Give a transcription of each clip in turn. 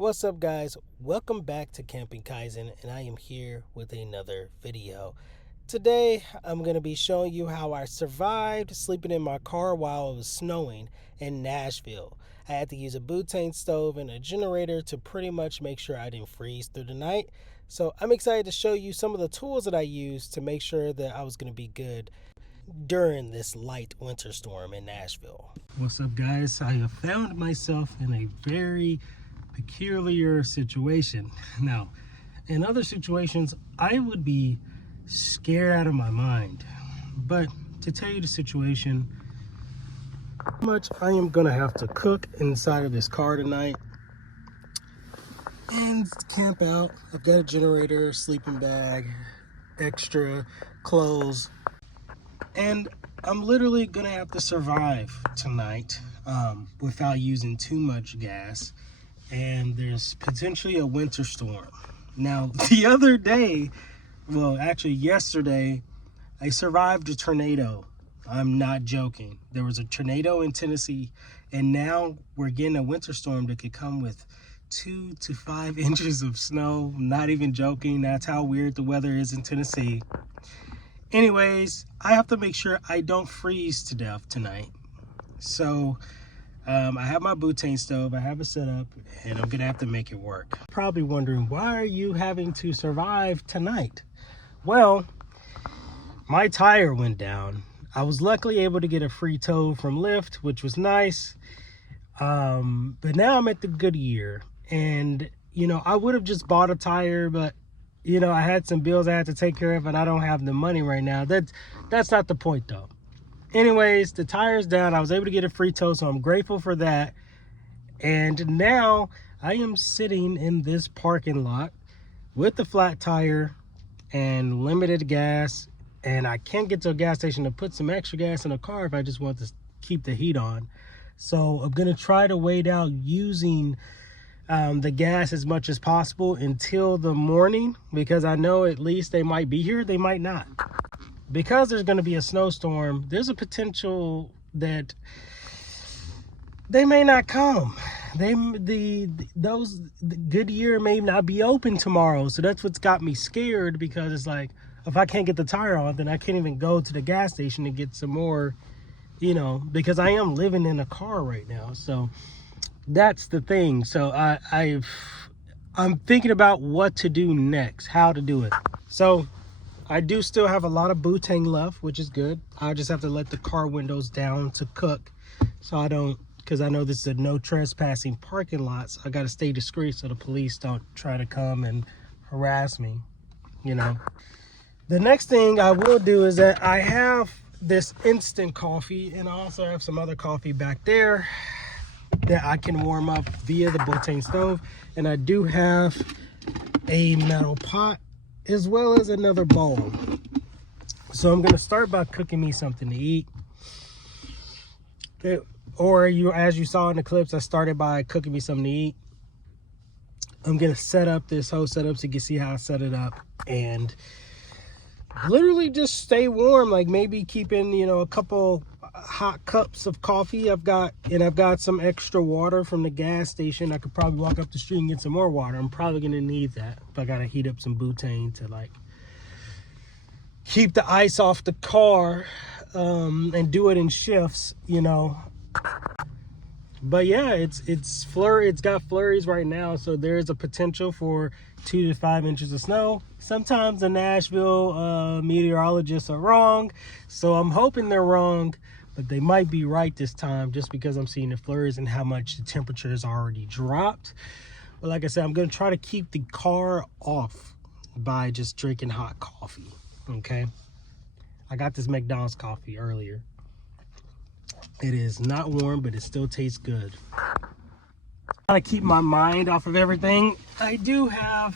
What's up, guys? Welcome back to Camping Kaizen, and I am here with another video. Today I'm going to be showing you how I survived sleeping in my car while it was snowing in Nashville. I had to use a butane stove and a generator to pretty much make sure I didn't freeze through the night. So I'm excited to show you some of the tools that I used to make sure that I was going to be good during this light winter storm in Nashville. What's up, guys? I have found myself in a very peculiar situation. Now, in other situations, I would be scared out of my mind. But to tell you the situation, much I am gonna have to cook inside of this car tonight and camp out. I've got a generator, sleeping bag, extra clothes, and I'm literally gonna have to survive tonight without using too much gas. And there's potentially a winter storm. Now, the other day, well, actually yesterday, I survived a tornado. I'm not joking. There was a tornado in Tennessee, and now we're getting a winter storm that could come with 2 to 5 inches of snow. I'm not even joking. That's how weird the weather is in Tennessee. Anyways, I have to make sure I don't freeze to death tonight. So, I have my butane stove, I have it set up, and I'm gonna have to make it work. Probably wondering, why are you having to survive tonight? Well, my tire went down. I was luckily able to get a free tow from Lyft, which was nice. But now I'm at the Goodyear, and I would have just bought a tire, but I had some bills I had to take care of, and I don't have the money right now. That's not the point, though. Anyways, the tire's down. I was able to get a free tow, so I'm grateful for that. And now I am sitting in this parking lot with the flat tire and limited gas, and I can't get to a gas station to put some extra gas in a car if I just want to keep the heat on. So I'm gonna try to wait out using the gas as much as possible until the morning, because I know at least they might be here, they might not. Because there's going to be a snowstorm, there's a potential that they may not come. The Goodyear may not be open tomorrow. So that's what's got me scared, because it's like, if I can't get the tire on, then I can't even go to the gas station to get some more, because I am living in a car right now. So that's the thing. So I'm thinking about what to do next, how to do it. So I do still have a lot of butane left, which is good. I just have to let the car windows down to cook, so I don't, because I know this is a no trespassing parking lot, so I got to stay discreet so the police don't try to come and harass me, The next thing I will do is that I have this instant coffee, and I also have some other coffee back there that I can warm up via the butane stove. And I do have a metal pot as well as another bowl. So I'm going to start by cooking me something to eat. Okay. Or as you saw in the clips, I started by cooking me something to eat. I'm going to set up this whole setup so you can see how I set it up, and literally just stay warm, like maybe keeping, a couple hot cups of coffee. I've got some extra water from the gas station. I could probably walk up the street and get some more water. I'm probably going to need that if I got to heat up some butane to keep the ice off the car, and do it in shifts, But yeah, it's got flurries right now, so there's a potential for 2 to 5 inches of snow. Sometimes the Nashville meteorologists are wrong, so I'm hoping they're wrong, but they might be right this time, just because I'm seeing the flurries and how much the temperature has already dropped. But like I said, I'm going to try to keep the car off by just drinking hot coffee, okay? I got this McDonald's coffee earlier. It is not warm, but it still tastes good. I keep my mind off of everything. I do have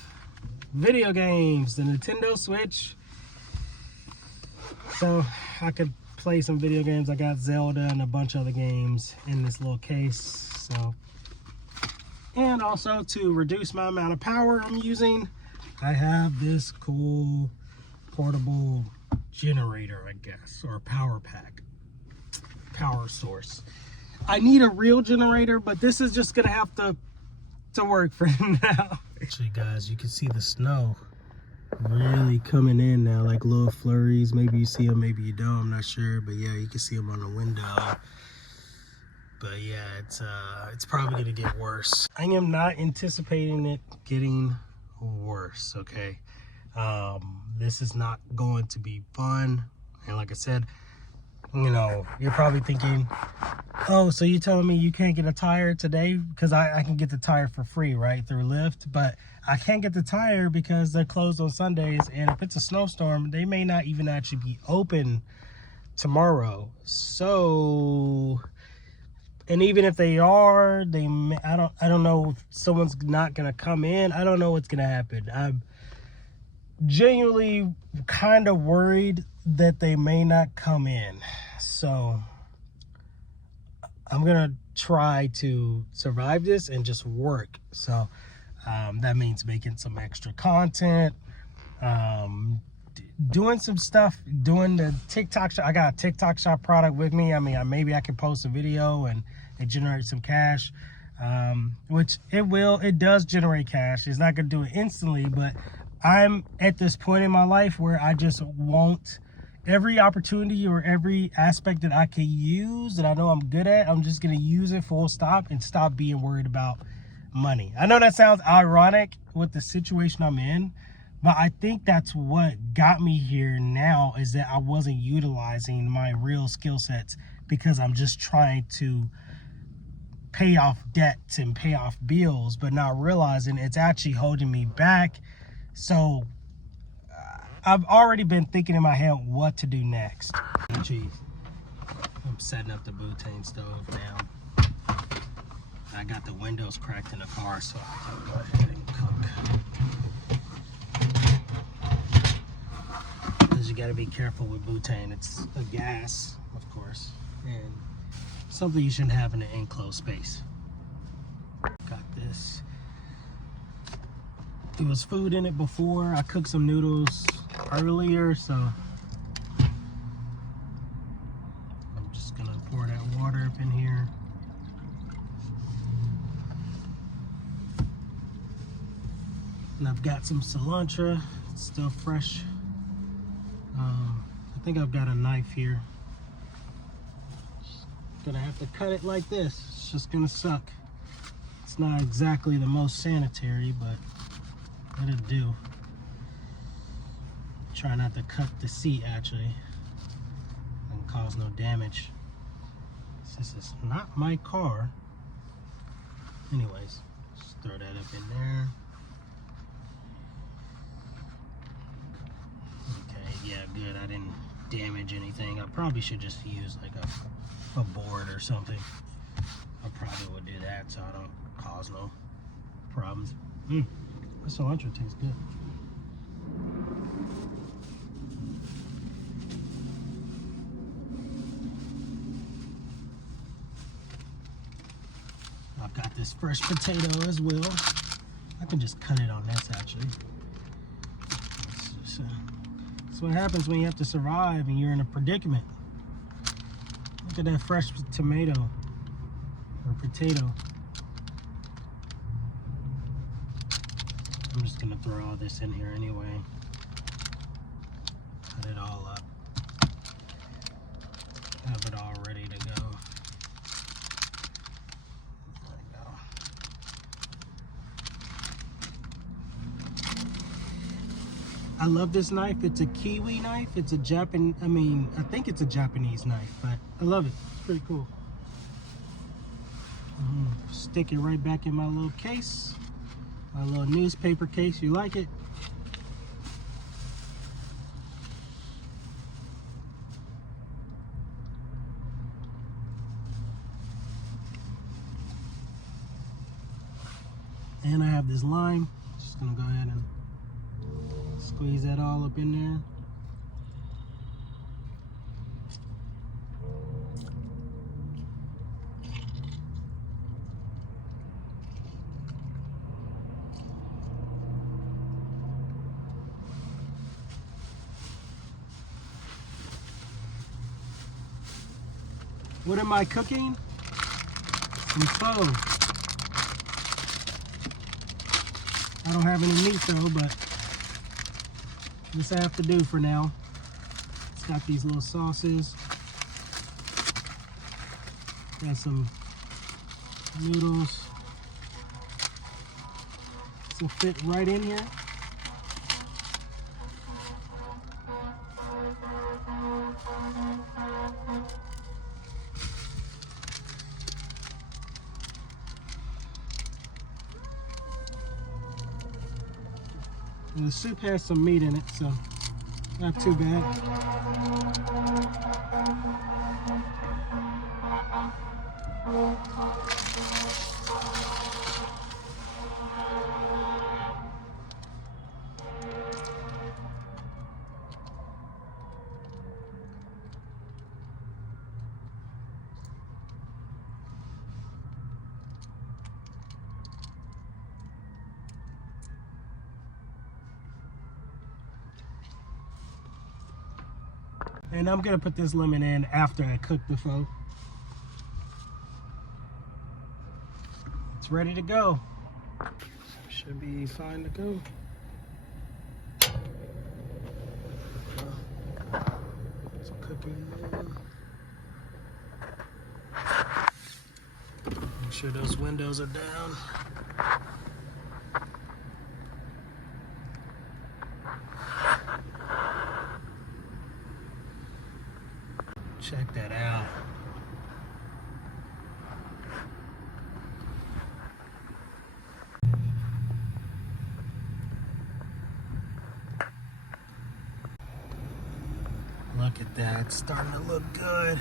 video games, the Nintendo Switch, so I could play some video games. I got Zelda and a bunch of other games in this little case. So, and also to reduce my amount of power I'm using, I have this cool portable generator, I guess, or power pack, power source. I need a real generator, but this is just gonna have to to work for now. Actually, guys, you can see the snow really coming in now, like little flurries. Maybe you see them, maybe you don't, I'm not sure, but yeah, you can see them on the window. But yeah, it's probably gonna get worse. I am not anticipating it getting worse, okay? This is not going to be fun. And like I said, you know, you're probably thinking, oh, so you're telling me you can't get a tire today? Because I can get the tire for free, right, through Lyft. But I can't get the tire because they're closed on Sundays. And if it's a snowstorm, they may not even actually be open tomorrow. So, and even if they are, they may, I don't know if someone's not going to come in. I don't know what's going to happen. I'm genuinely kind of worried that they may not come in. So I'm gonna try to survive this and just work. So that means making some extra content, doing some stuff, doing the TikTok shop. I got a TikTok shop product with me. I mean, maybe I can post a video and generate some cash, which it does generate cash. It's not gonna do it instantly, but I'm at this point in my life where I just want every opportunity or every aspect that I can use that I know I'm good at. I'm just going to use it full stop and stop being worried about money. I know that sounds ironic with the situation I'm in, but I think that's what got me here now, is that I wasn't utilizing my real skill sets because I'm just trying to pay off debts and pay off bills, but not realizing it's actually holding me back. So I've already been thinking in my head what to do next. Jeez, I'm setting up the butane stove now. I got the windows cracked in the car, so I can go ahead and cook. Because you gotta be careful with butane. It's a gas, of course, and something you shouldn't have in an enclosed space. Got this. There was food in it before. I cooked some noodles earlier, so I'm just gonna pour that water up in here. And I've got some cilantro. It's still fresh. I think I've got a knife here. Just gonna have to cut it like this. It's just gonna suck. It's not exactly the most sanitary, but it'll do. Try not to cut the seat, actually, and cause no damage. This is not my car. Anyways, just throw that up in there. Okay, yeah, good. I didn't damage anything. I probably should just use like a board or something. I probably would do that so I don't cause no problems. The cilantro tastes good. I've got this fresh potato as well. I can just cut it on this, actually. That's what happens when you have to survive and you're in a predicament. Look at that fresh tomato or potato. I'm just gonna throw all this in here anyway. Cut it all up. Have it all ready to go. There we go. I love this knife. It's a Kiwi knife. It's a I think it's a Japanese knife, but I love it. It's pretty cool. Stick it right back in my little case. My little newspaper case. You like it? And I have this lime. Just gonna go ahead and squeeze that all up in there. What am I cooking? Some pho. I don't have any meat though, but this I have to do for now. It's got these little sauces. Got some noodles. This will fit right in here. And the soup has some meat in it, so not too bad. And I'm gonna put this lemon in after I cook the pho. It's ready to go. Should be fine to go. Some cooking oil. Make sure those windows are down. Check that out. Look at that, it's starting to look good.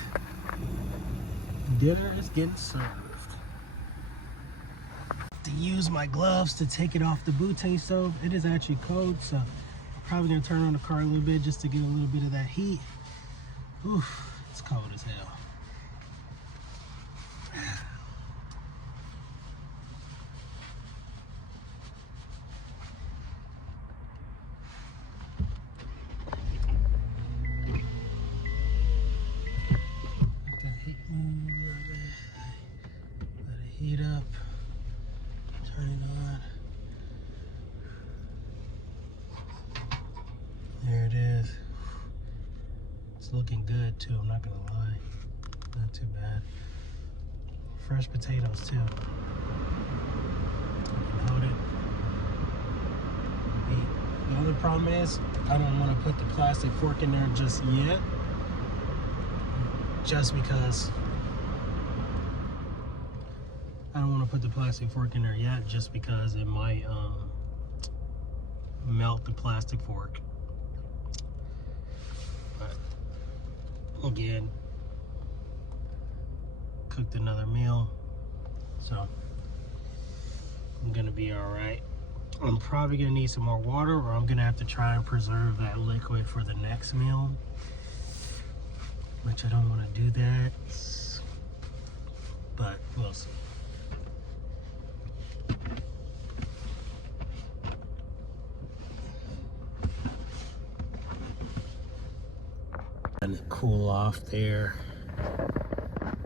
Dinner is getting served. To use my gloves to take it off the butane stove. It is actually cold, so I'm probably gonna turn on the car a little bit just to get a little bit of that heat. Oof. It's cold as hell. Let that heat move a little bit. Let it heat up. Turn it on. There it is. Looking good too, I'm not gonna lie. Not too bad. Fresh potatoes too. Hold it. The only problem is I don't want to put the plastic fork in there just yet. Just because I don't want to put the plastic fork in there yet, just because it might melt the plastic fork. Again, cooked another meal, so I'm gonna be all right. I'm probably gonna need some more water, or I'm gonna have to try and preserve that liquid for the next meal, which I don't want to do that, but we'll see. And cool off there.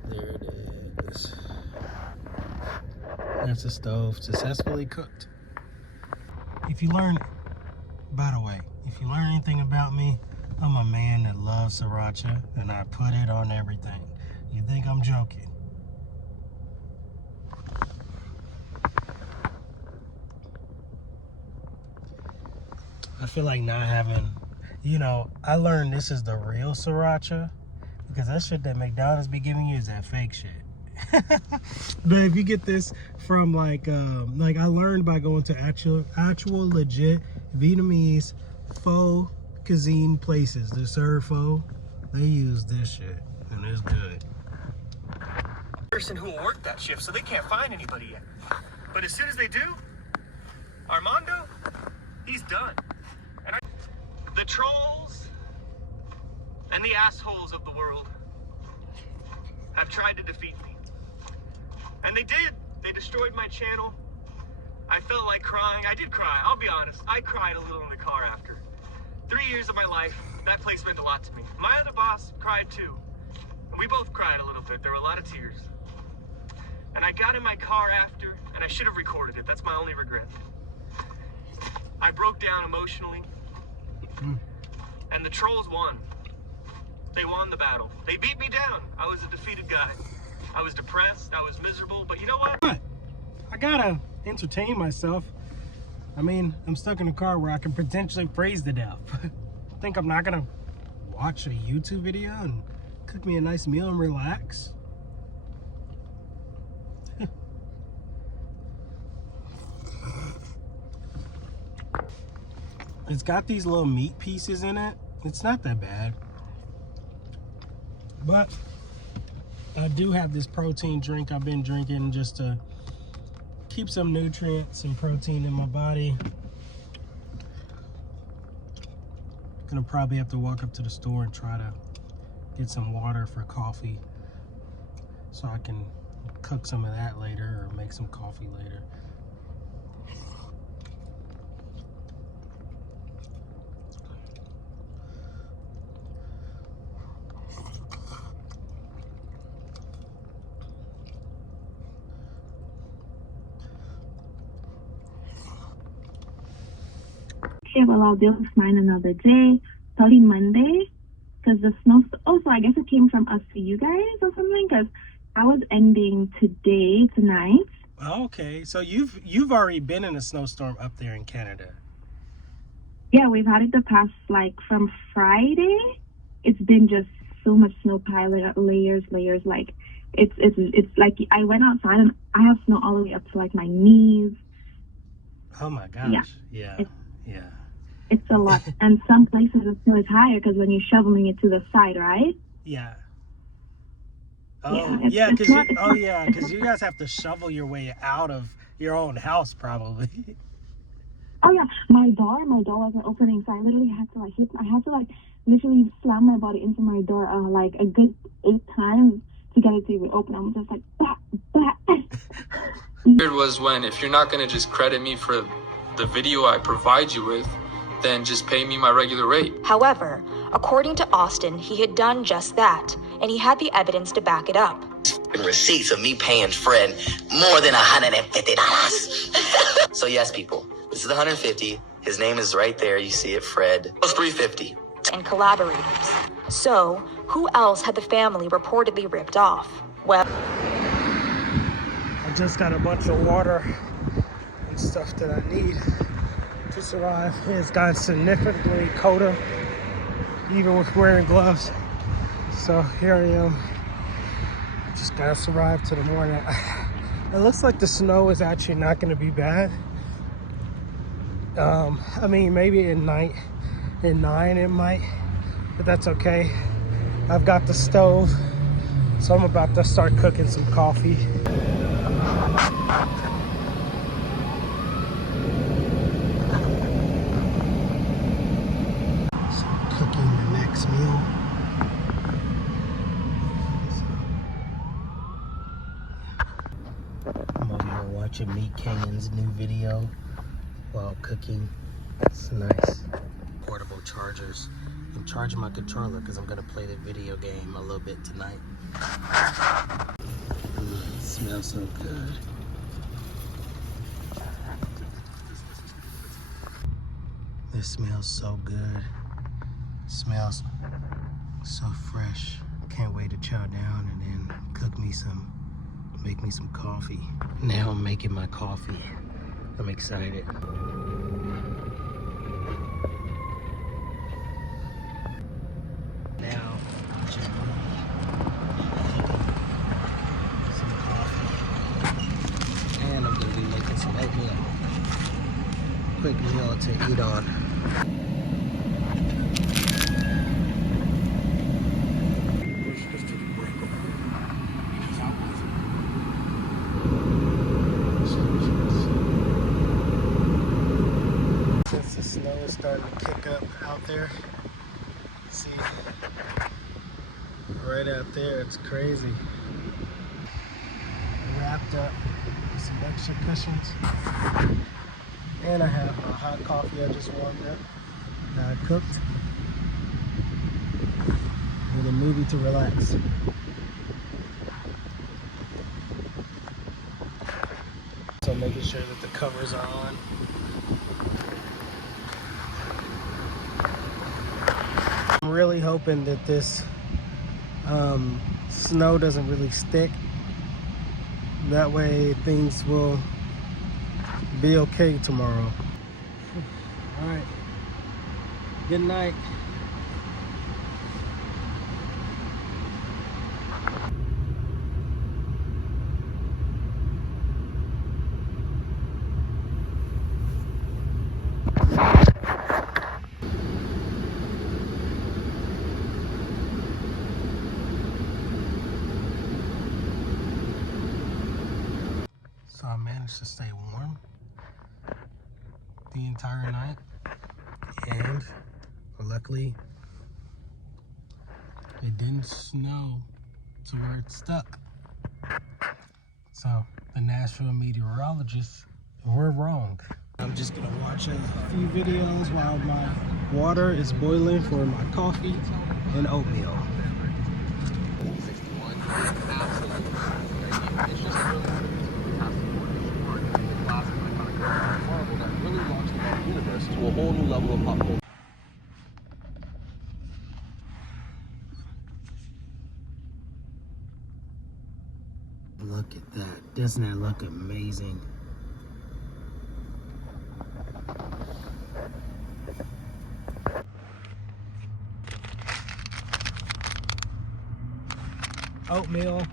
There it is. That's the stove successfully cooked. If you learn, by the way, if you learn anything about me, I'm a man that loves sriracha and I put it on everything. You think I'm joking? I feel like not having, you know, I learned this is the real sriracha because that shit that McDonald's be giving you is that fake shit. But if you get this from like I learned by going to actual legit Vietnamese pho cuisine places that serve pho, they use this shit and it's good. Person who will work that shift, so they can't find anybody yet. But as soon as they do, Armando, he's done. And the trolls and the assholes of the world have tried to defeat me. And they did. They destroyed my channel. I felt like crying. I did cry, I'll be honest. I cried a little in the car after. 3 years of my life, that place meant a lot to me. My other boss cried too. And we both cried a little bit. There were a lot of tears. And I got in my car after, and I should have recorded it. That's my only regret. I broke down emotionally. And the trolls won. They won the battle. They beat me down. I was a defeated guy. I was depressed. I was miserable. But you know what? I gotta entertain myself. I mean, I'm stuck in a car where I can potentially freeze to death. Think I'm not gonna watch a YouTube video and cook me a nice meal and relax? It's got these little meat pieces in it. It's not that bad. But I do have this protein drink I've been drinking just to keep some nutrients and protein in my body. Gonna probably have to walk up to the store and try to get some water for coffee so I can cook some of that later or make some coffee later. Okay, well, I'll deal with mine another day, probably Monday, because the snow. Oh, so I guess it came from us to you guys or something, because I was ending tonight. Okay, so you've already been in a snowstorm up there in Canada. Yeah, we've had it the past, like, from Friday. It's been just so much snow pile, layers. Like, it's like I went outside and I have snow all the way up to like my knees. Oh my gosh. Yeah. It's a lot. And some places the snow is higher because when you're shoveling it to the side, right? Yeah. Oh, yeah, because you guys have to shovel your way out of your own house probably. Oh yeah, my door wasn't opening, so I literally had to literally slam my body into my door like a good 8 times to get it to even open. I'm just like, bah. Weird was when, if you're not gonna just credit me for the video I provide you with, then just pay me my regular rate. However, according to Austin, he had done just that, and he had the evidence to back it up. Receipts of me paying Fred more than $150. So yes, people, this is the $150. His name is right there. You see it, Fred. It was $350. And collaborators. So, who else had the family reportedly ripped off? Well, I just got a bunch of water and stuff that I need to survive. It's gotten significantly colder, even with wearing gloves. So here I am. Just gotta survive to the morning. It looks like the snow is actually not gonna be bad. I mean, maybe at night, at 9 it might, but that's okay. I've got the stove, so I'm about to start cooking some coffee. So cooking the next meal. I'm over here watching Meat Canyon's new video while cooking. It's nice. Portable chargers. I'm charging my controller because I'm going to play the video game a little bit tonight. It smells so good. This smells so good. It smells so fresh. Can't wait to chow down and then make me some coffee. Now I'm making my coffee. I'm excited. Now, some coffee. And I'm gonna be making some oatmeal. Quick meal to eat on. Since the snow is starting to kick up out there, see, right out there, it's crazy. Wrapped up with some extra cushions. And I have a hot coffee I just warmed up that I cooked. With a movie to relax. So making sure that the covers are on. I'm really hoping that this snow doesn't really stick. That way things will be okay tomorrow. All right. Good night. So I managed to stay warm the entire night, and luckily it didn't snow to where it stuck. So the Nashville meteorologists were wrong. I'm just gonna watch a few videos while my water is boiling for my coffee and oatmeal. To a whole new level of pop culture. Look at that. Doesn't that look amazing? Oatmeal.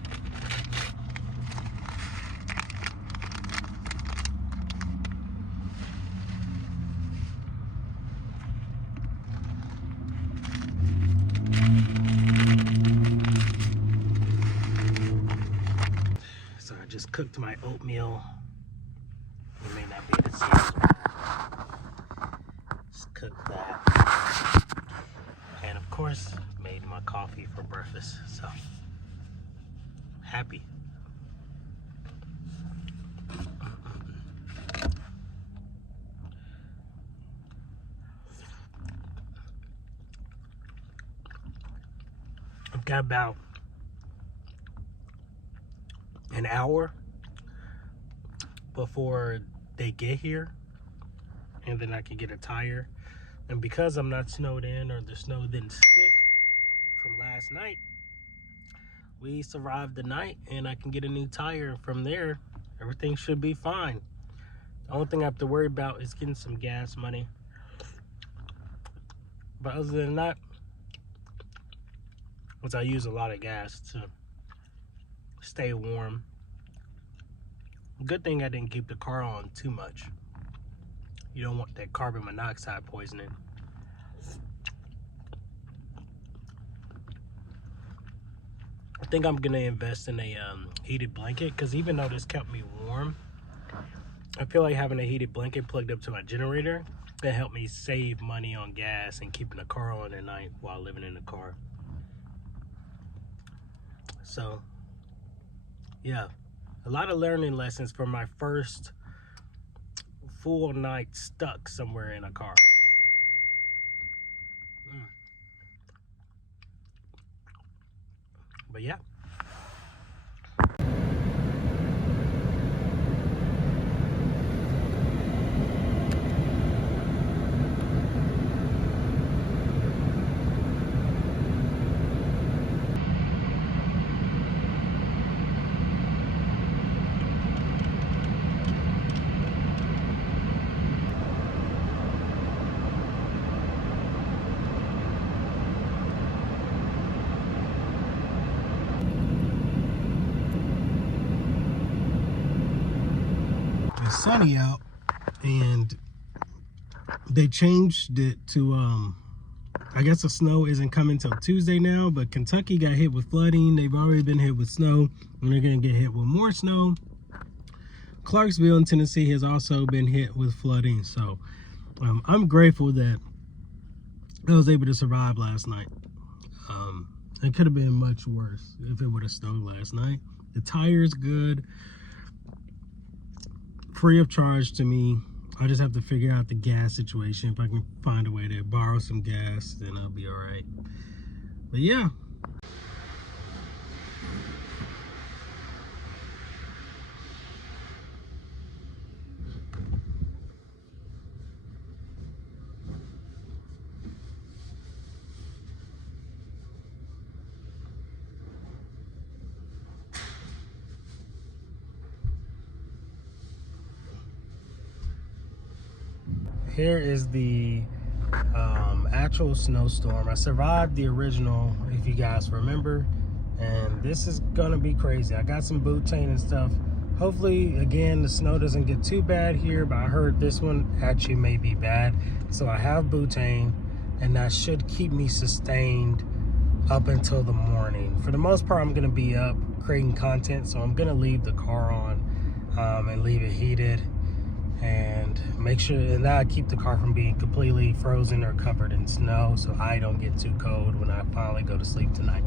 So I just cooked my oatmeal. You may not be able to see it. Just cooked that. And of course, made my coffee for breakfast. So happy. I've got about an hour before they get here, and then I can get a tire. And because I'm not snowed in, or the snow didn't stick from last night, we survived the night, and I can get a new tire. And from there, everything should be fine. The only thing I have to worry about is getting some gas money. But other than that, because I use a lot of gas to stay warm. Good thing I didn't keep the car on too much. You don't want that carbon monoxide poisoning. I think I'm gonna invest in a heated blanket, because even though this kept me warm, I feel like having a heated blanket plugged up to my generator that helped me save money on gas and keeping the car on at night while living in the car. So yeah, a lot of learning lessons from my first full night stuck somewhere in a car. But yeah. It's sunny out, and they changed it to I guess the snow isn't coming till Tuesday now, but Kentucky got hit with flooding. They've already been hit with snow, and they're gonna get hit with more snow. Clarksville in Tennessee has also been hit with flooding. So I'm grateful that I was able to survive last night. It could have been much worse if it would have snowed last night. The tire's good, free of charge to me. I just have to figure out the gas situation. If I can find a way to borrow some gas, then I'll be all right. But yeah. here is the actual snowstorm. I survived the original, if you guys remember, and this is gonna be crazy. I got some butane and stuff. Hopefully, again, the snow doesn't get too bad here, but I heard this one actually may be bad. So I have butane, and that should keep me sustained up until the morning. For the most part, I'm gonna be up creating content, so I'm gonna leave the car on and leave it heated, and make sure, and that I keep the car from being completely frozen or covered in snow, so I don't get too cold when I finally go to sleep tonight.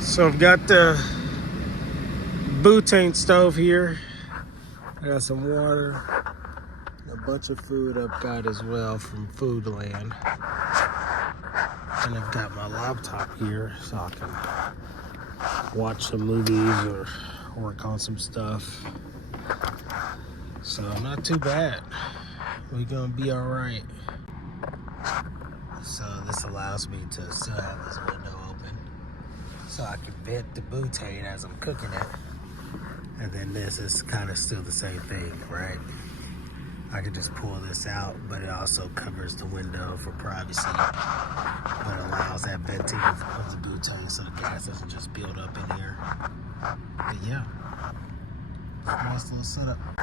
So I've got the butane stove here. I got some water, a bunch of food I've got as well from Foodland. And I've got my laptop here so I can watch some movies or work on some stuff. So not too bad. We're gonna be all right. So this allows me to still have this window open so I can vent the butane as I'm cooking it. And then this is kind of still the same thing, right? I can just pull this out, but it also covers the window for privacy, but allows that venting of the butane so the gas doesn't just build up in here. But yeah, it's a nice little setup. Go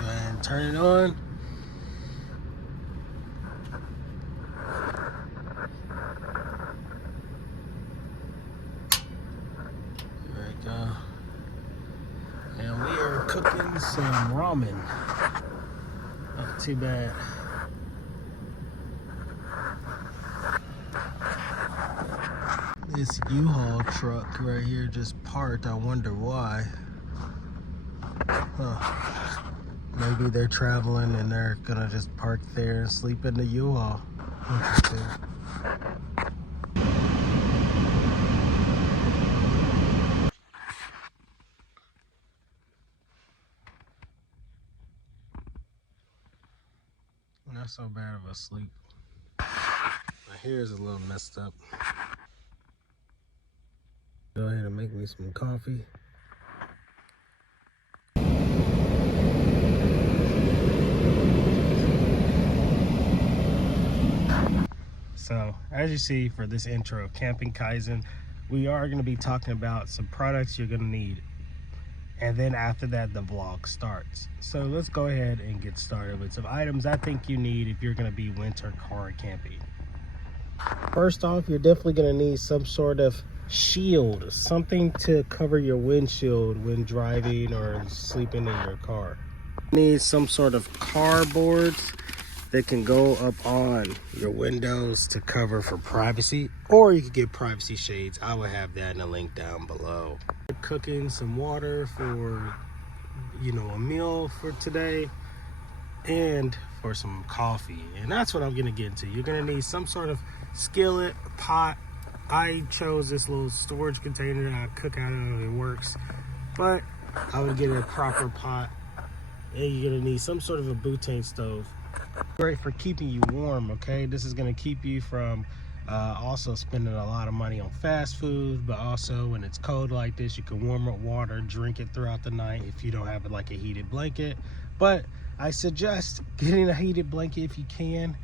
ahead and turn it on. There we go. And we are cooking some ramen. Not too bad. This U-Haul truck right here just parked. I wonder why. Huh. Maybe they're traveling and they're gonna just park there and sleep in the U-Haul. Interesting. Not so bad of a sleep. My hair is a little messed up. Go ahead and make me some coffee. So, as you see for this intro of Camping Kaizen, we are going to be talking about some products you're going to need. And then after that, the vlog starts. So let's go ahead and get started with some items I think you need if you're going to be winter car camping. First off, you're definitely going to need some sort of shield, something to cover your windshield when driving or sleeping in your car. You need some sort of cardboard that can go up on your windows to cover for privacy, or you could get privacy shades. I will have that in a link down below. Cooking some water for, you know, a meal for today, and for some coffee, and that's what I'm gonna get into. You're gonna need some sort of skillet, pot. I chose this little storage container that I cook out of. It works, but I would get a proper pot. And you're gonna need some sort of a butane stove. Great for keeping you warm, okay? This is gonna keep you from also spending a lot of money on fast food, but also when it's cold like this, you can warm up water, drink it throughout the night if you don't have like a heated blanket. But I suggest getting a heated blanket if you can,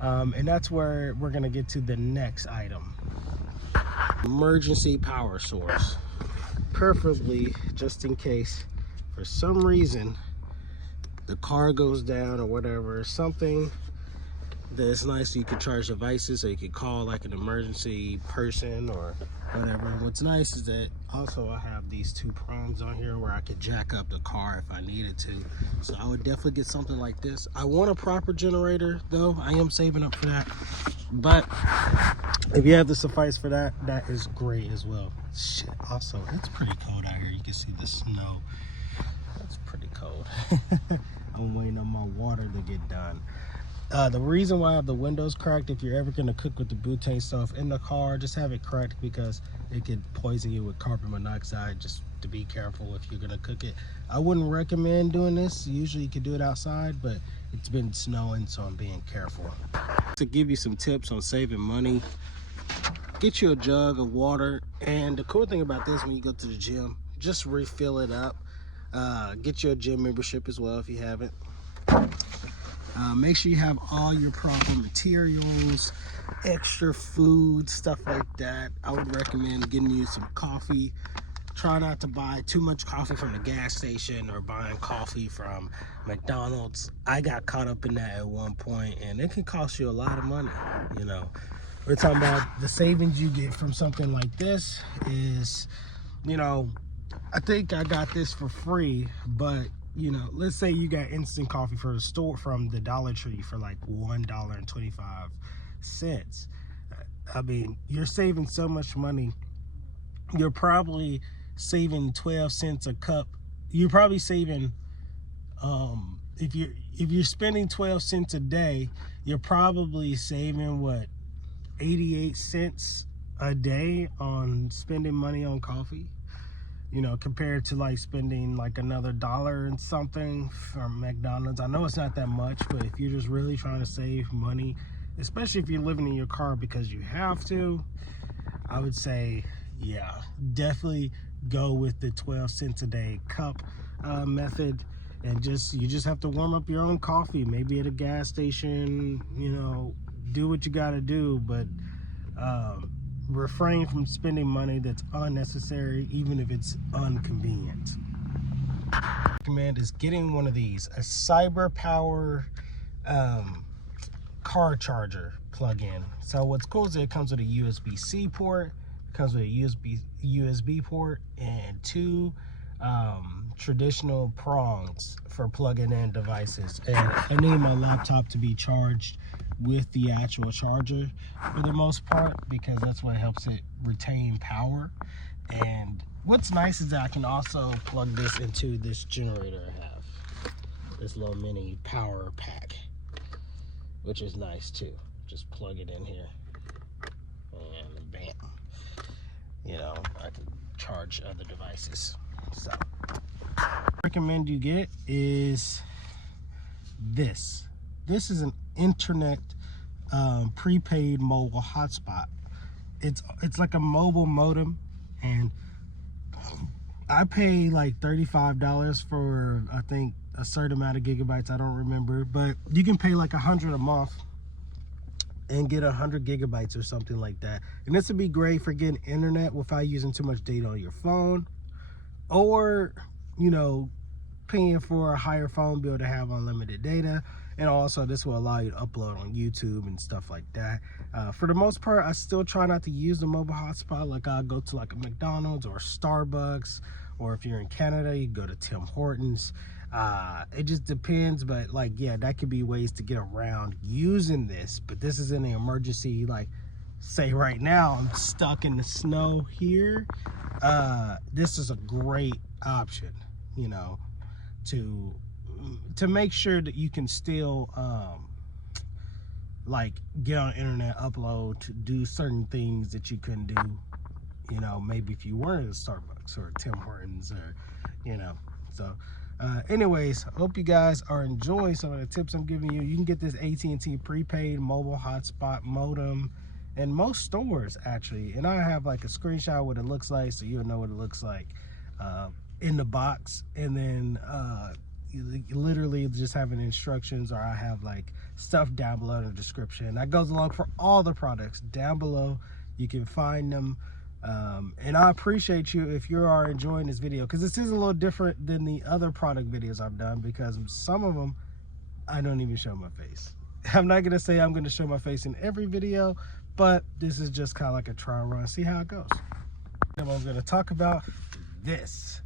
and that's where we're gonna get to the next item. Emergency power source, preferably just in case for some reason the car goes down or whatever, something that's nice so you can charge devices, so you can call like an emergency person or whatever. What's nice is that also I have these two prongs on here where I could jack up the car if I needed to. So I would definitely get something like this. I want a proper generator though. I am saving up for that. But if you have the suffice for that, that is great as well. Shit, also, it's pretty cold out here. You can see the snow. That's pretty cold. I'm waiting on my water to get done. The reason why I have the windows cracked, if you're ever going to cook with the butane stuff in the car, just have it cracked because it could poison you with carbon monoxide. Just to be careful if you're going to cook it. I wouldn't recommend doing this. Usually you could do it outside, but it's been snowing, so I'm being careful. To give you some tips on saving money, get you a jug of water. And the cool thing about this, when you go to the gym, just refill it up. Get you a gym membership as well if you haven't. Make sure you have all your proper materials, extra food, stuff like that. I would recommend getting you some coffee. Try not to buy too much coffee from the gas station or buying coffee from McDonald's. I got caught up in that at one point, and it can cost you a lot of money. You know, we're talking about the savings you get from something like this is, you know, I think I got this for free, but you know, let's say you got instant coffee for the store from the Dollar Tree for like $1.25. I mean, you're saving so much money. You're probably saving 12 cents a cup. You're probably saving, if you're spending 12 cents a day, you're probably saving what, 88 cents a day on spending money on coffee. You know, compared to like spending like another $1 and something from McDonald's. I know it's not that much, but if you're just really trying to save money, especially if you're living in your car because you have to, I would say, yeah, definitely go with the 12 cents a day cup method. And you just have to warm up your own coffee, maybe at a gas station, you know, do what you gotta do, but refrain from spending money that's unnecessary, even if it's inconvenient. Recommend is getting one of these, a Cyber Power car charger plug-in. So what's cool is it comes with a USB-C port, it comes with a USB port, and two traditional prongs for plugging in devices. And I need my laptop to be charged with the actual charger for the most part, because that's what helps it retain power. And what's nice is that I can also plug this into this generator I have, this little mini power pack, which is nice too. Just plug it in here and bam, you know, I can charge other devices. So recommend you get is this is an internet prepaid mobile hotspot. It's like a mobile modem, and I pay like $35 for, I think, a certain amount of gigabytes. I don't remember, but you can pay like $100 a month and get 100 gigabytes or something like that. And this would be great for getting internet without using too much data on your phone, or, you know, paying for a higher phone bill to have unlimited data. And also this will allow you to upload on YouTube and stuff like that. For the most part, I still try not to use the mobile hotspot. Like I'll go to like a McDonald's or Starbucks, or if you're in Canada, you go to Tim Hortons. It just depends, but like, yeah, that could be ways to get around using this. But this is in an emergency, like say right now I'm stuck in the snow here. This is a great option, you know, to make sure that you can still like get on the internet, upload, to do certain things that you couldn't do, you know, maybe if you were at Starbucks or Tim Hortons, or, you know. So anyways, I hope you guys are enjoying some of the tips I'm giving you. You can get this AT&T prepaid mobile hotspot modem in most stores actually, and I have like a screenshot of what it looks like, so you'll know what it looks like in the box. And then you literally just having instructions, or I have like stuff down below in the description that goes along for all the products down below. You can find them. And I appreciate you if you are enjoying this video, because this is a little different than the other product videos I've done, because some of them I don't even show my face. I'm not gonna say I'm gonna show my face in every video, but this is just kind of like a trial run, see how it goes. And I'm gonna talk about this.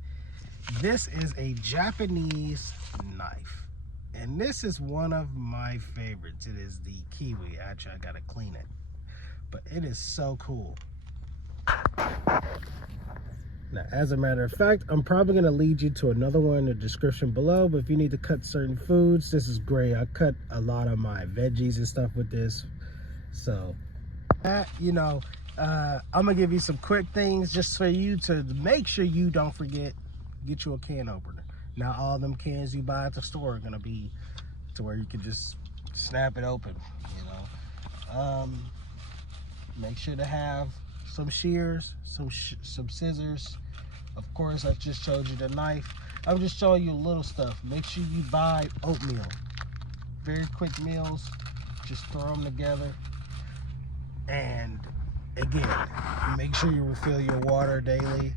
This is a Japanese knife, and this is one of my favorites. It is the Kiwi. Actually, I gotta clean it, but it is so cool. Now, as a matter of fact, I'm probably going to lead you to another one in the description below, but if you need to cut certain foods, this is great. I cut a lot of my veggies and stuff with this. So, you know, I'm going to give you some quick things just for you to make sure you don't forget. Get you a can opener. Now, all them cans you buy at the store are going to be to where you can just snap it open, you know. Make sure to have some shears, some scissors. Of course, I just showed you the knife. I'm just showing you little stuff. Make sure you buy oatmeal. Very quick meals. Just throw them together. And again, make sure you refill your water daily.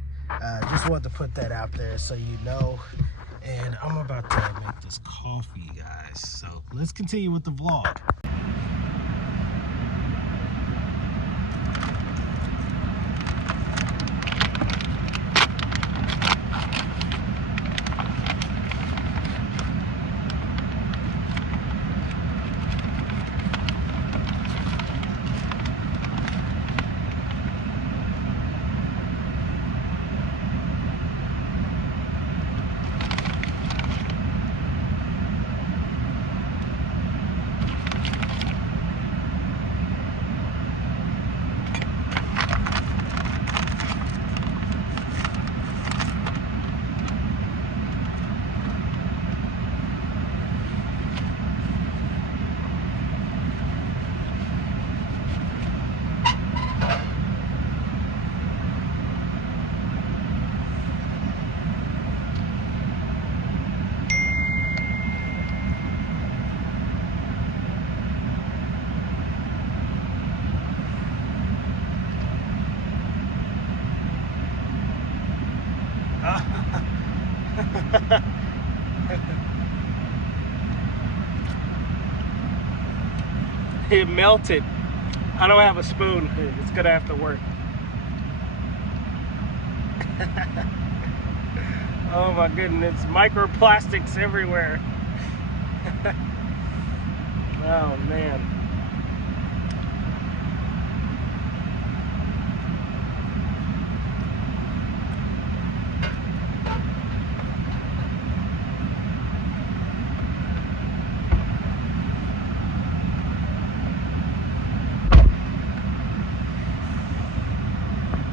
Just want to put that out there so you know. And I'm about to make this coffee, guys. So let's continue with the vlog. It melted. I don't have a spoon. It's gonna have to work. Oh my goodness, microplastics everywhere. Oh man.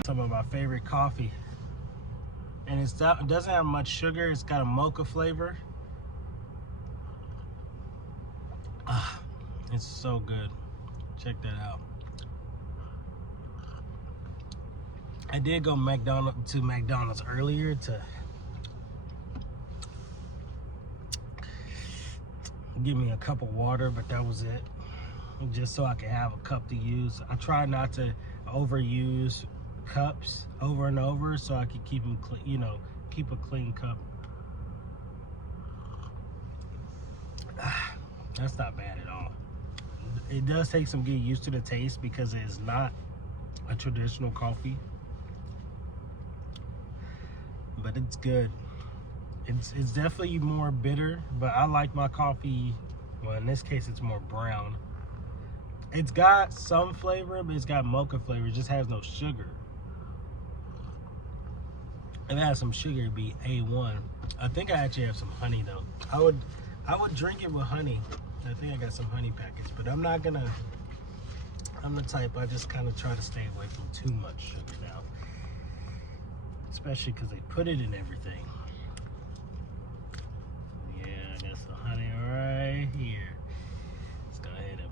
Some of my favorite coffee, and it doesn't have much sugar. It's got a mocha flavor. It's so good. Check that out. I did go to McDonald's earlier to give me a cup of water, but that was it, just so I could have a cup to use. I try not to overuse cups over and over, so I could keep them clean, you know, keep a clean cup. That's not bad at all. It does take some getting used to the taste because it is not a traditional coffee, but it's good. It's definitely more bitter, but I like my coffee, well, in this case it's more brown. It's got some flavor, but it's got mocha flavor. It just has no sugar. If it has some sugar, it'd be A1. I think I actually have some honey though. I would drink it with honey. I think I got some honey packets, but I'm the type, I just kind of try to stay away from too much sugar now. Especially because they put it in everything. Yeah, I got some honey right here. Let's go ahead and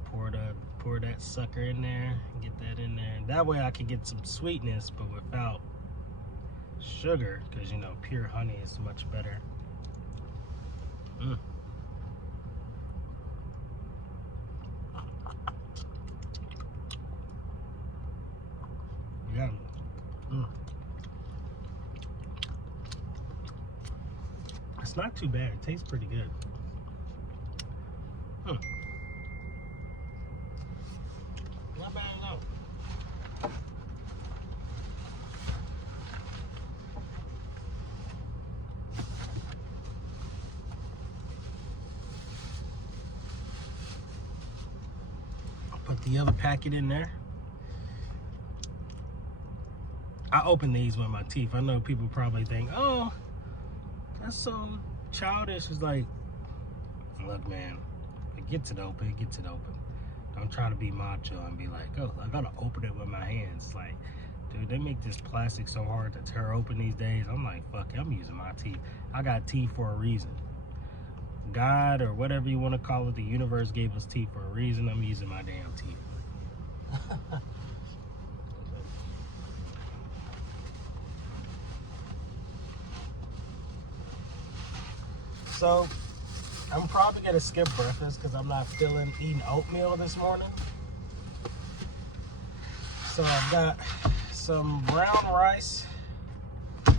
pour that sucker in there, get that in there. That way I can get some sweetness, but without sugar, because you know, pure honey is much better. Yeah. It's not too bad. It tastes pretty good. Not bad at all. I'll put the other packet in there. I open these with my teeth. I know people probably think, oh, that's so childish. It's like, look, man, it gets it open, it gets it open. Don't try to be macho and be like, oh, I gotta open it with my hands. Like, dude, they make this plastic so hard to tear open these days. I'm like, fuck it, I'm using my teeth. I got teeth for a reason. God, or whatever you want to call it, the universe gave us teeth for a reason. I'm using my damn teeth. So I'm probably gonna skip breakfast because I'm not feeling eating oatmeal this morning. So I've got some brown rice. And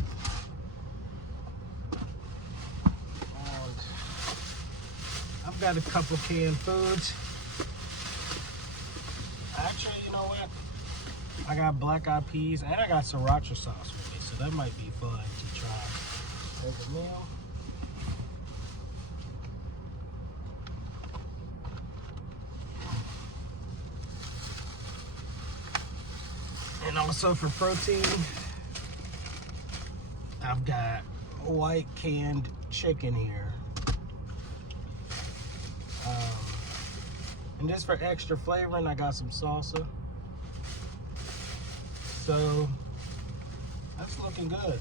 I've got a couple canned foods. Actually, you know what? I got black eyed peas and I got sriracha sauce with me, so that might be fun to try as a meal. And also for protein, I've got white canned chicken here. And just for extra flavoring, I got some salsa. So that's looking good.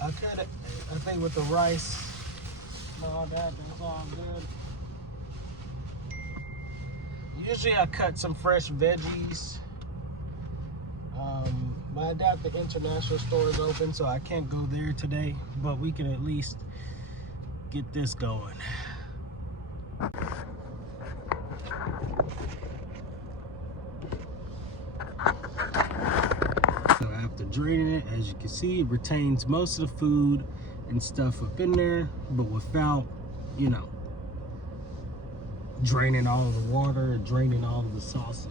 I think with the rice and all that, that's all good. Usually I cut some fresh veggies. But I doubt the international store is open, so I can't go there today. But we can at least get this going. So after draining it, as you can see, it retains most of the food and stuff up in there, but without, you know, draining all of the water and draining all of the sauce.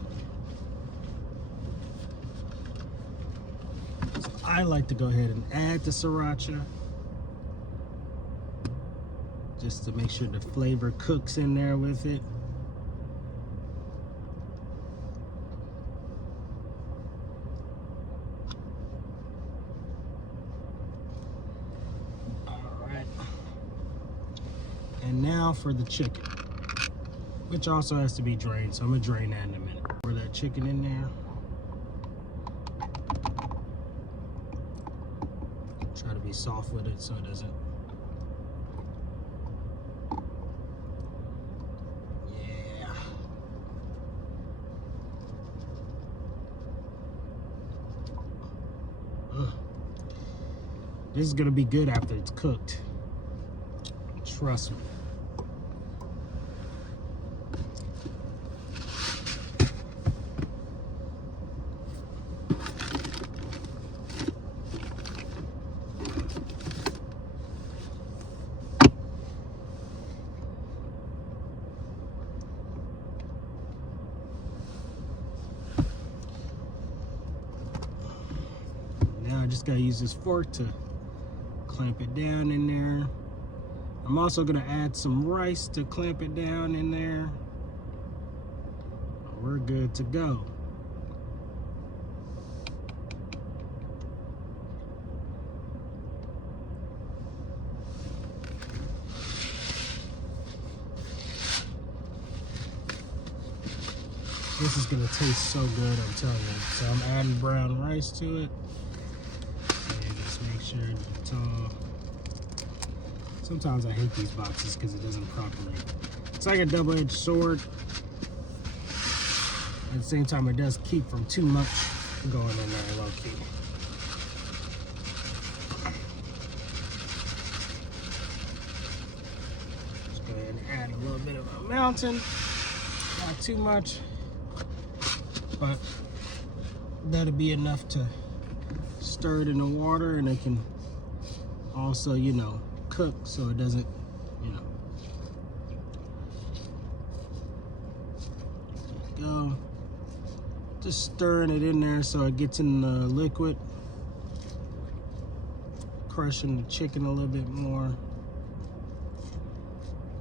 So I like to go ahead and add the sriracha just to make sure the flavor cooks in there with it. And now for the chicken, which also has to be drained, so I'm gonna drain that in a minute. Pour that chicken in there. Try to be soft with it so it doesn't. Yeah. This is gonna be good after it's cooked. Trust me. Now I just gotta use this fork to clamp it down in there. I'm also gonna add some rice to clamp it down in there. We're good to go. This is gonna taste so good, I'm telling you. So I'm adding brown rice to it. And just make sure it's all. Sometimes I hate these boxes because it doesn't properly. It's like a double-edged sword. At the same time, it does keep from too much going in there low key. Just go ahead and add a little bit of a mountain. Not too much, but that'll be enough to stir it in the water, and it can also, you know, cook so it doesn't, you know. There you go. Just stirring it in there so it gets in the liquid. Crushing the chicken a little bit more.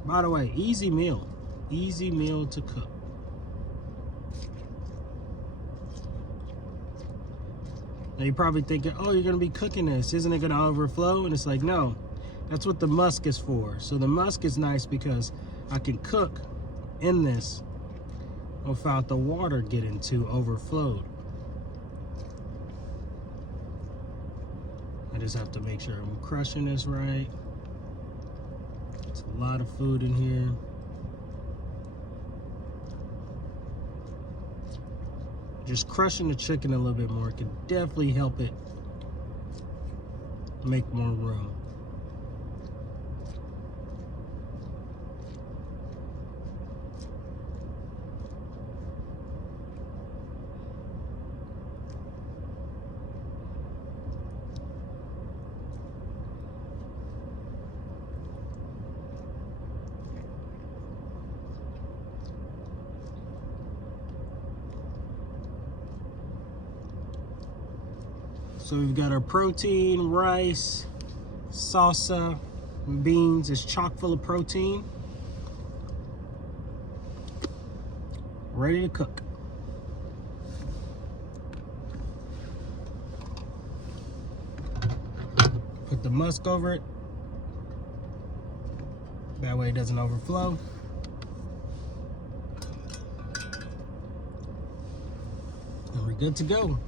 By the way, easy meal to cook. Now you're probably thinking, oh, you're gonna be cooking this, isn't it gonna overflow? And it's like, no. That's what the musk is for. So the musk is nice because I can cook in this without the water getting too overflowed. I just have to make sure I'm crushing this right. It's a lot of food in here. Just crushing the chicken a little bit more can definitely help it make more room. So we've got our protein, rice, salsa, and beans. It's chock full of protein. Ready to cook. Put the musk over it. That way it doesn't overflow. And we're good to go.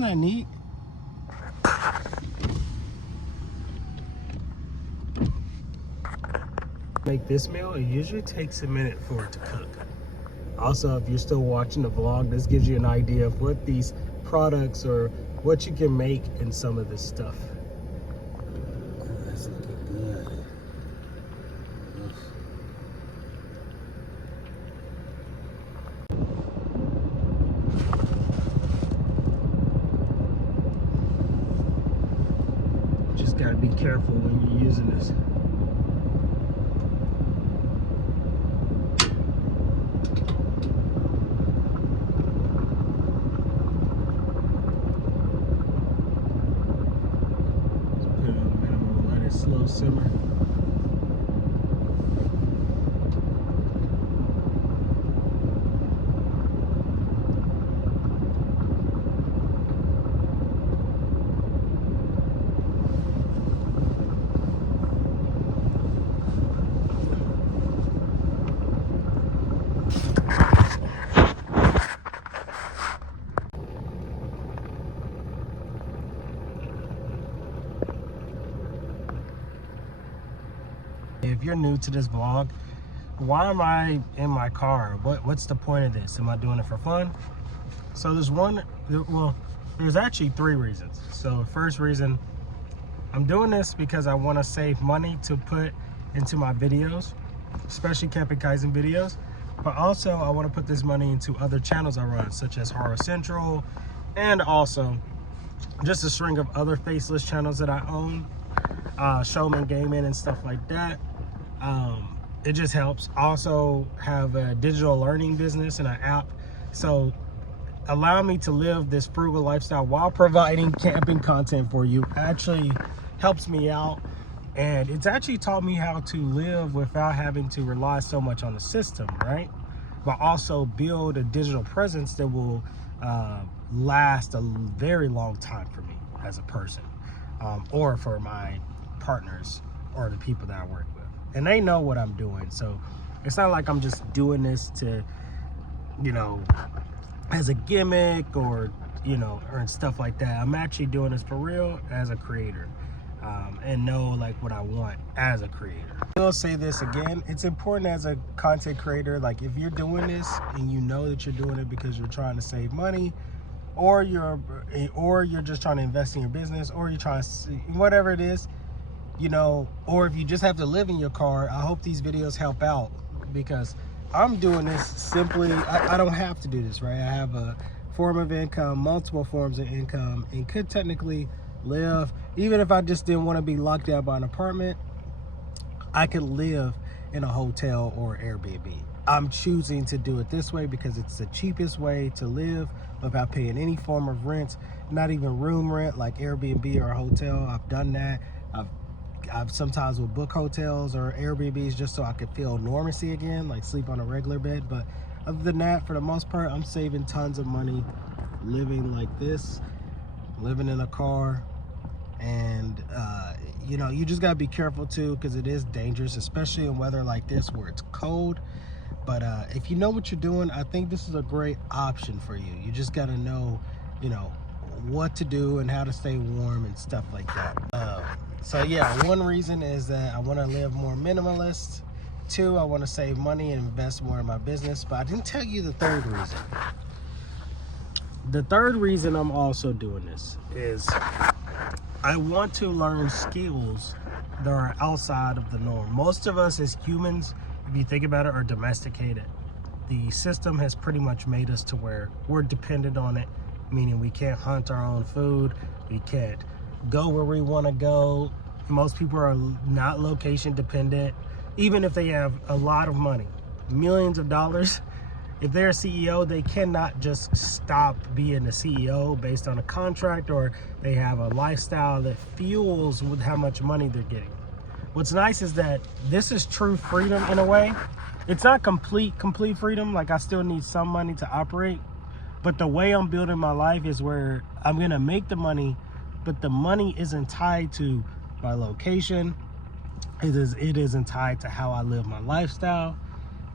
Isn't that neat? Make this meal, it usually takes a minute for it to cook. Also, if you're still watching the vlog, this gives you an idea of what these products or what you can make in some of this stuff. That's looking good. Just gotta be careful when you're using this. Slow simmer. If you're new to this vlog, why am I in my car? What's the point of this? Am I doing it for fun? So there's actually 3 reasons. So first reason, I'm doing this because I want to save money to put into my videos, especially camping Kaizen videos. But also I want to put this money into other channels I run, such as Horror Central, and also just a string of other faceless channels that I own, Showman Gaming and stuff like that. It just helps. Also have a digital learning business and an app, so allow me to live this frugal lifestyle while providing camping content for you actually helps me out, and it's actually taught me how to live without having to rely so much on the system, right? But also build a digital presence that will last a very long time for me as a person, or for my partners or the people that I work with. And they know what I'm doing, so it's not like I'm just doing this to, you know, as a gimmick or, you know, or stuff like that. I'm actually doing this for real as a creator, and know like what I want as a creator. I'll say this again, it's important as a content creator, like if you're doing this and you know that you're doing it because you're trying to save money, or you're just trying to invest in your business, or you're trying to see, whatever it is, you know, or if you just have to live in your car, I hope these videos help out, because I'm doing this simply, I don't have to do this, right? I have a form of income, multiple forms of income, and could technically live, even if I just didn't want to be locked down by an apartment, I could live in a hotel or Airbnb. I'm choosing to do it this way because it's the cheapest way to live without paying any form of rent, not even room rent like Airbnb or a hotel. I've done that. I've sometimes will book hotels or Airbnbs just so I could feel normalcy again, like sleep on a regular bed. But other than that, for the most part, I'm saving tons of money living like this, living in a car. And you know, you just gotta be careful too, because it is dangerous, especially in weather like this where it's cold. But if you know what you're doing, I think this is a great option for you. You just gotta know, you know, what to do and how to stay warm and stuff like that. So yeah, one reason is that I want to live more minimalist. 2, I want to save money and invest more in my business. But I didn't tell you the 3rd reason. The 3rd reason I'm also doing this is I want to learn skills that are outside of the norm. Most of us as humans, if you think about it, are domesticated. The system has pretty much made us to where we're dependent on it, meaning we can't hunt our own food, we can't go where we want to go, Most people are not location dependent, even if they have a lot of money, millions of dollars. If they're a CEO, they cannot just stop being a CEO based on a contract, or they have a lifestyle that fuels with how much money they're getting. What's nice is that this is true freedom in a way. It's not complete freedom. Like, I still need some money to operate, but the way I'm building my life is where I'm gonna make the money, but the money isn't tied to my location. It isn't tied to how I live my lifestyle.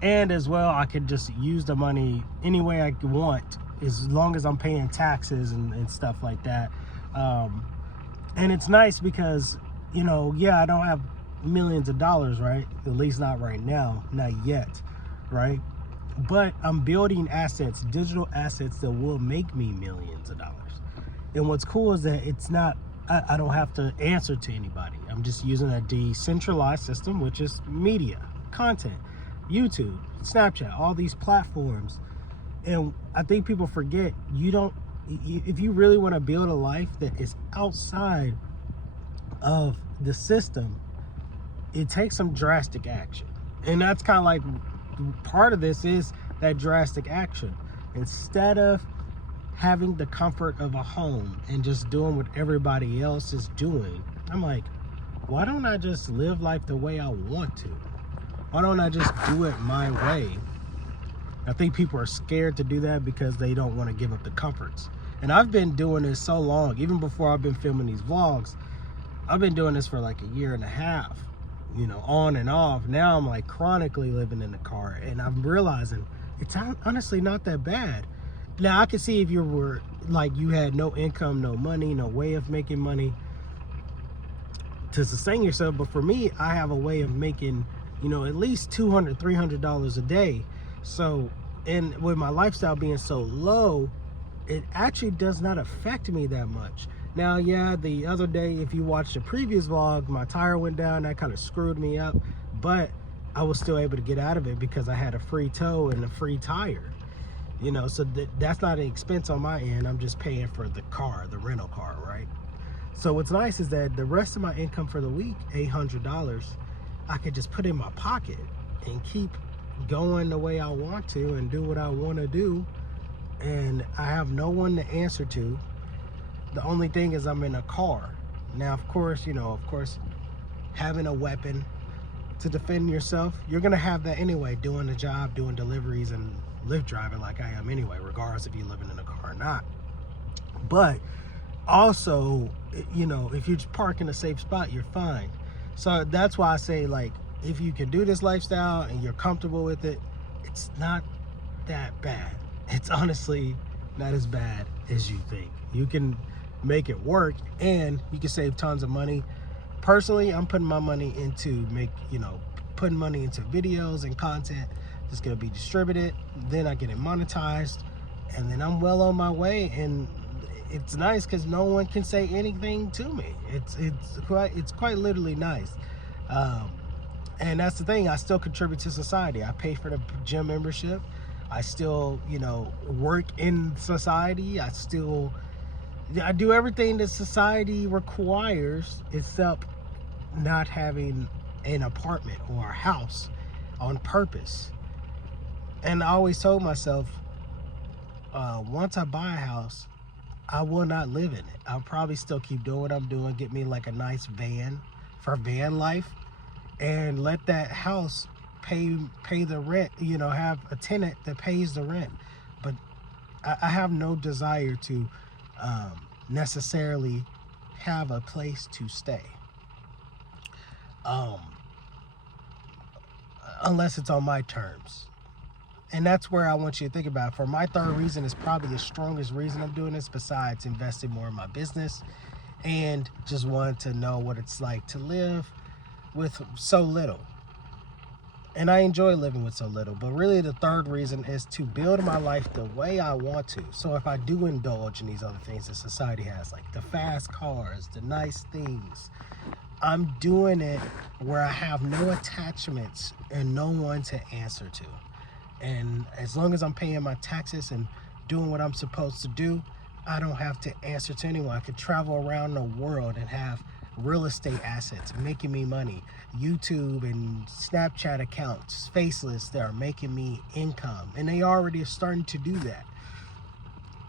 And as well, I could just use the money any way I want, as long as I'm paying taxes and stuff like that. And it's nice because, you know, yeah, I don't have millions of dollars, right? At least not right now, not yet, right? But I'm building assets, digital assets that will make me millions of dollars. And what's cool is that it's not, I don't have to answer to anybody. I'm just using a decentralized system, which is media, content. YouTube, Snapchat, all these platforms. And I think people forget, if you really want to build a life that is outside of the system, it takes some drastic action. And that's kind of like part of this is that drastic action. Instead of having the comfort of a home and just doing what everybody else is doing, I'm like, why don't I just live life the way I want to? Why don't I just do it my way? I think people are scared to do that because they don't want to give up the comforts. And I've been doing this so long, even before I've been filming these vlogs, I've been doing this for like a year and a half, you know, on and off. Now I'm like chronically living in the car, and I'm realizing it's honestly not that bad. Now I can see if you were like, you had no income, no money, no way of making money to sustain yourself. But for me, I have a way of making, you know, at least $200, $300 a day. So, and with my lifestyle being so low, it actually does not affect me that much. Now, yeah, the other day, if you watched the previous vlog, my tire went down. That kind of screwed me up, but I was still able to get out of it because I had a free tow and a free tire. You know, so that's not an expense on my end. I'm just paying for the car, the rental car, right? So what's nice is that the rest of my income for the week, $800, I could just put in my pocket and keep going the way I want to and do what I want to do. And I have no one to answer to. The only thing is I'm in a car. Now, of course, you know, having a weapon to defend yourself, you're going to have that anyway, doing the job, doing deliveries and Lyft driving like I am anyway, regardless if you're living in a car or not. But also, you know, if you just park in a safe spot, you're fine. So that's why I say, like, if you can do this lifestyle and you're comfortable with it, it's not that bad. It's honestly not as bad as you think. You can make it work and you can save tons of money. Personally, I'm putting my money into putting money into videos and content that's going to be distributed. Then I get it monetized, and then I'm well on my way. And it's nice because no one can say anything to me. It's quite literally nice. And that's the thing, I still contribute to society. I pay for the gym membership. I still, you know, work in society. I do everything that society requires, except not having an apartment or a house on purpose. And I always told myself, once I buy a house, I will not live in it. I'll probably still keep doing what I'm doing, get me like a nice van for van life, and let that house pay the rent, you know, have a tenant that pays the rent. But I have no desire to necessarily have a place to stay, unless it's on my terms. And that's where I want you to think about. For my third reason is probably the strongest reason I'm doing this, besides investing more in my business and just wanting to know what it's like to live with so little. And I enjoy living with so little. But really the third reason is to build my life the way I want to. So if I do indulge in these other things that society has, like the fast cars, the nice things, I'm doing it where I have no attachments and no one to answer to. And as long as I'm paying my taxes and doing what I'm supposed to do, I don't have to answer to anyone. I could travel around the world and have real estate assets, making me money. YouTube and Snapchat accounts, faceless, that are making me income. And they already are starting to do that.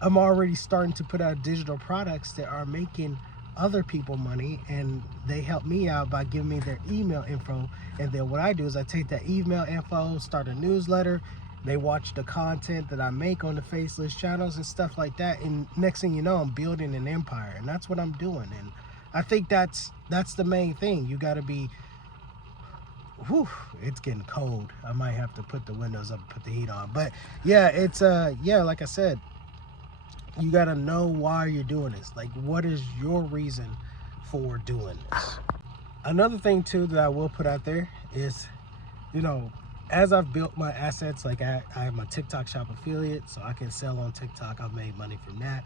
I'm already starting to put out digital products that are making other people money, and they help me out by giving me their email info. And then what I do is I take that email info, start a newsletter. They watch the content that I make on the faceless channels and stuff like that. And next thing you know, I'm building an empire, and that's what I'm doing. And I think that's the main thing. You got to be, whew, it's getting cold. I might have to put the windows up and put the heat on. But yeah, it's yeah, like I said, you got to know why you're doing this. Like, what is your reason for doing this? Another thing too that I will put out there is, you know, as I've built my assets, like I have my TikTok shop affiliate, so I can sell on TikTok. I've made money from that.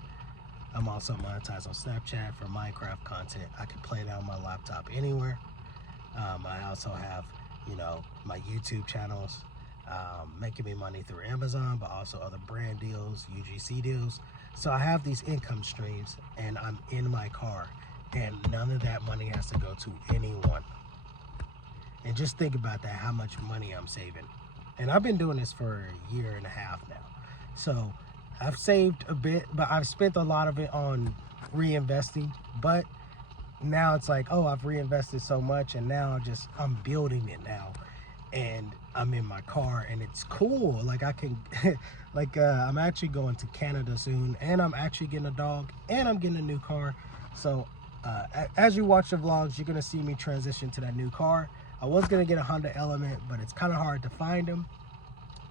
I'm also monetized on Snapchat for Minecraft content. I can play that on my laptop anywhere. I also have, you know, my YouTube channels, making me money through Amazon, but also other brand deals, UGC deals. So I have these income streams, and I'm in my car, and none of that money has to go to anyone. And just think about that, how much money I'm saving. And I've been doing this for a year and a half now. So I've saved a bit, but I've spent a lot of it on reinvesting. But now it's like, oh, I've reinvested so much, and now I'm building it now. And I'm in my car, and it's cool. Like I can, like I'm actually going to Canada soon, and I'm actually getting a dog, and I'm getting a new car. So as you watch the vlogs, you're gonna see me transition to that new car. I was gonna get a Honda Element, but it's kind of hard to find them.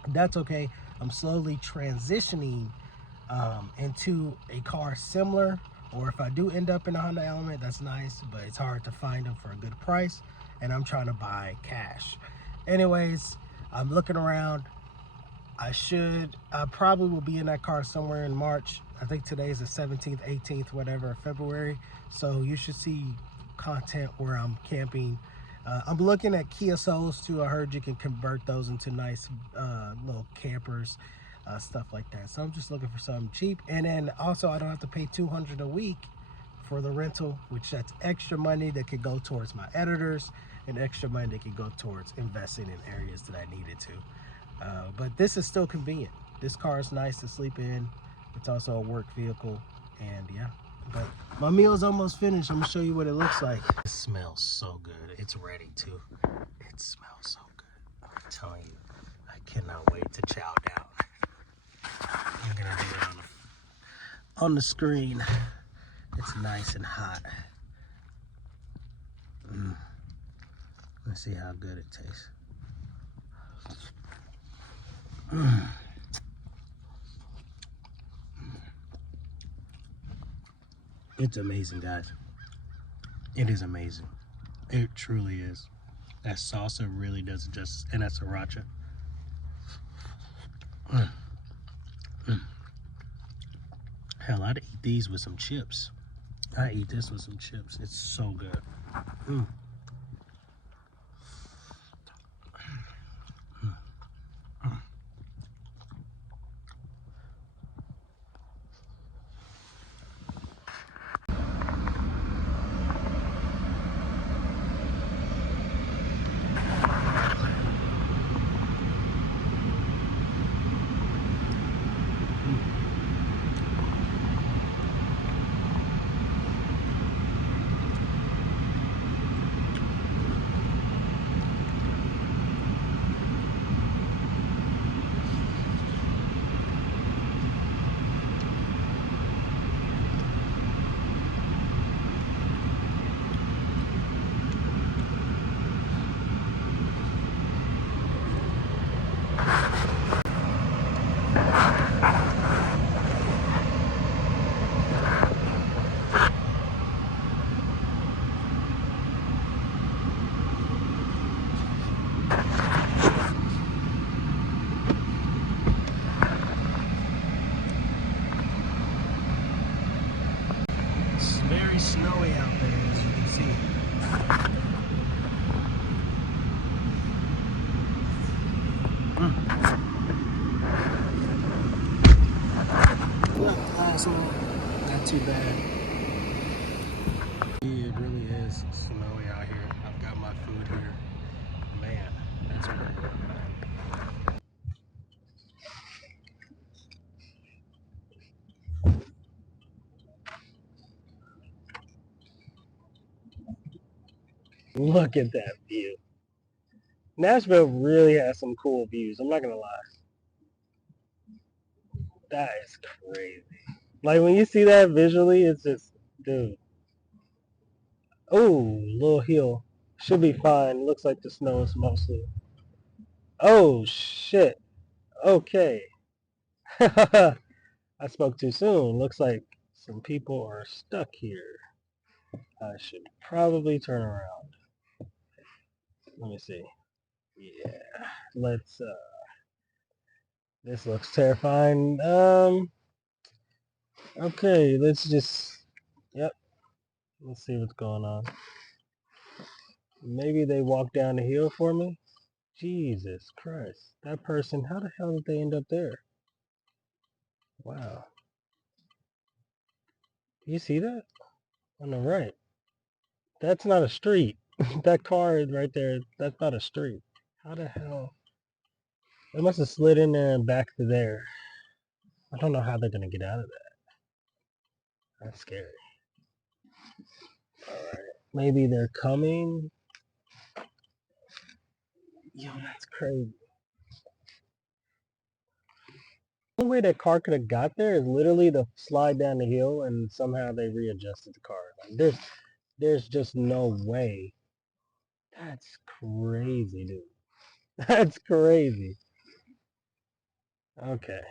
That's okay. I'm slowly transitioning into a car similar, or if I do end up in a Honda Element, that's nice, but it's hard to find them for a good price, and I'm trying to buy cash. Anyways, I'm looking around. I probably will be in that car somewhere in March. I think today is the 17th, 18th, whatever, February. So you should see content where I'm camping. I'm looking at Kia Souls too. I heard you can convert those into nice little campers, stuff like that. So I'm just looking for something cheap. And then also I don't have to pay $200 a week for the rental, which that's extra money that could go towards my editors, and extra money that could go towards investing in areas that I needed to. But this is still convenient. This car is nice to sleep in. It's also a work vehicle, and yeah. But my meal is almost finished. I'm gonna show you what it looks like. It smells so good. It's ready too. It smells so good. I'm telling you, I cannot wait to chow down. I'm gonna do it on the screen. It's nice and hot. Let's see how good it tastes. It's amazing, guys. It is amazing. It truly is. That salsa really does it justice, and that sriracha. Hell, I'd eat these with some chips. I eat this with some chips. It's so good. Very snowy out there, as you can see. Not too bad. Yeah, it really is. is snowy out here. I've got my food here. Man, that's pretty cool. Look at that view. Nashville really has some cool views. I'm not gonna lie. That is crazy. Like when you see that visually, it's just, dude. Oh, little hill. Should be fine. Looks like the snow is mostly. Oh, shit. Okay. I spoke too soon. Looks like some people are stuck here. I should probably turn around. Let me see. Yeah. Let's, this looks terrifying. Okay, let's just, yep. Let's see what's going on. Maybe they walked down the hill for me? Jesus Christ. That person, how the hell did they end up there? Wow. You see that? On the right. That's not a street. That car is right there. That's not a street. How the hell? They must have slid in there and back to there. I don't know how they're going to get out of that. That's scary. Alright. Maybe they're coming. Yo, that's crazy. The only way that car could have got there is literally to slide down the hill and somehow they readjusted the car. Like, there's just no way. That's crazy, dude. That's crazy. Okay.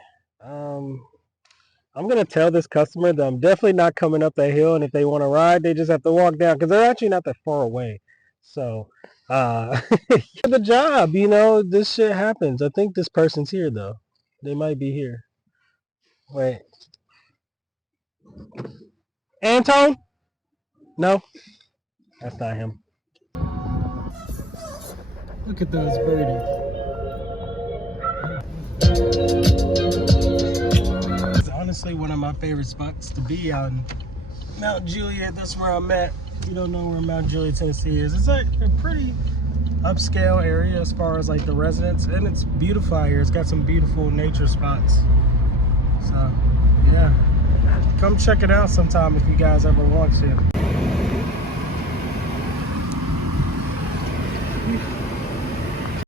I'm gonna tell this customer that I'm definitely not coming up that hill, and if they want to ride, they just have to walk down because they're actually not that far away. So, the job, you know, this shit happens. I think this person's here though. They might be here. Wait, Anton? No, that's not him. Look at those birdies. It's honestly one of my favorite spots to be out in Mount Juliet. That's where I'm at. If you don't know where Mount Juliet, Tennessee is, it's like a pretty upscale area as far as like the residents, and it's beautiful out here. It's got some beautiful nature spots. So yeah, come check it out sometime if you guys ever want to.